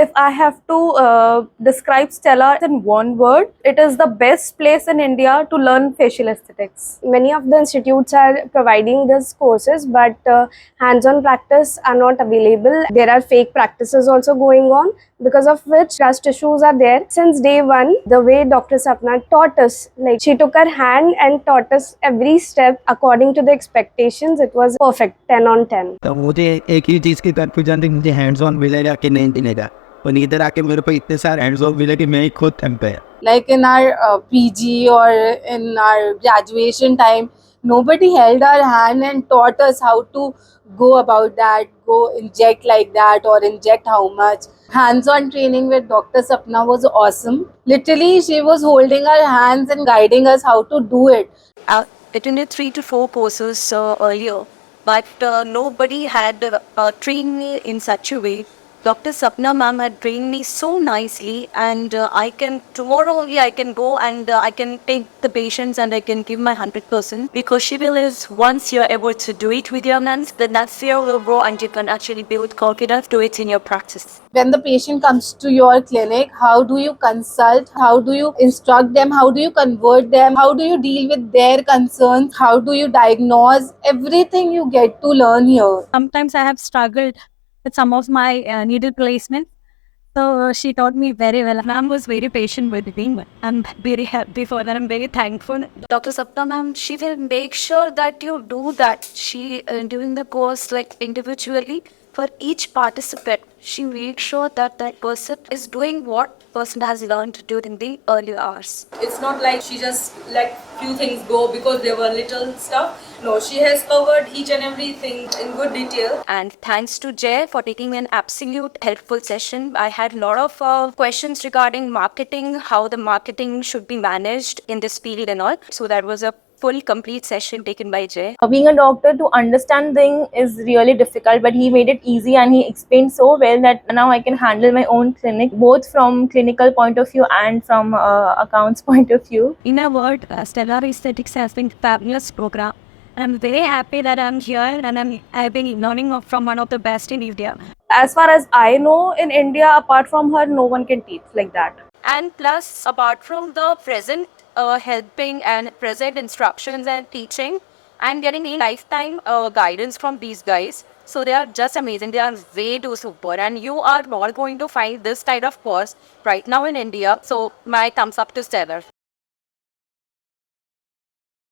If I have to describe Stella in one word, it is the best place in India to learn facial aesthetics. Many of the institutes are providing these courses, but hands-on practice are not available. There are fake practices also going on, because of which trust issues are there. Since day one, the way Dr. Sapna taught us, like she took her hand and taught us every step according to the expectations. It was perfect, 10 on 10. तो मुझे एक ही चीज़ की confusion थी, मुझे hands on मिलेगा कि नहीं मिलेगा, और इधर आके मेरे को इतने सारे हैंड्स ऑन मिले कि मैं ही खुद थम गया. Like in our PG or in our graduation time, nobody held our hand and taught us how to go about that, go inject like that or inject how much. Hands-on training with Dr. Sapna was awesome. Literally, she was holding our hands and guiding us how to do it. I attended 3 to 4 courses earlier, but nobody had trained me in such a way. Dr. Sapna ma'am had trained me so nicely, and I can tomorrow only I can go and I can take the patients and I can give my 100%, because she believes once you're able to do it with your hands, then that fear will grow and you can actually build confidence to it in your practice. When the patient comes to your clinic, how do you consult? How do you instruct them? How do you convert them? How do you deal with their concerns? How do you diagnose? Everything you get to learn here. Sometimes I have struggled with some of my needle placement. So she taught me very well. Ma'am was very patient with me. I'm very happy for that. I'm very thankful. Dr. Sapna ma'am, she will make sure that you do that. She during the course, like individually for each participant, she makes sure that that person is doing what person has learned during the early hours. It's not like she just let few things go because they were little stuff. No, she has covered each and everything in good detail. And thanks to Jay for taking an absolute helpful session. I had a lot of questions regarding marketing, how the marketing should be managed in this field and all. So that was a full complete session taken by Jay. Being a doctor, to understand things is really difficult, but he made it easy and he explained so well that now I can handle my own clinic, both from clinical point of view and from accounts point of view. In a word, Stellar Aesthetics has been fabulous program. I'm very happy that I'm here and I've been learning from one of the best in India. As far as I know, in India, apart from her, no one can teach like that. And plus, apart from the present helping and present instructions and teaching, I'm getting a lifetime guidance from these guys. So they are just amazing. They are way too super. And you are not going to find this type of course right now in India. So my thumbs up to Stellar.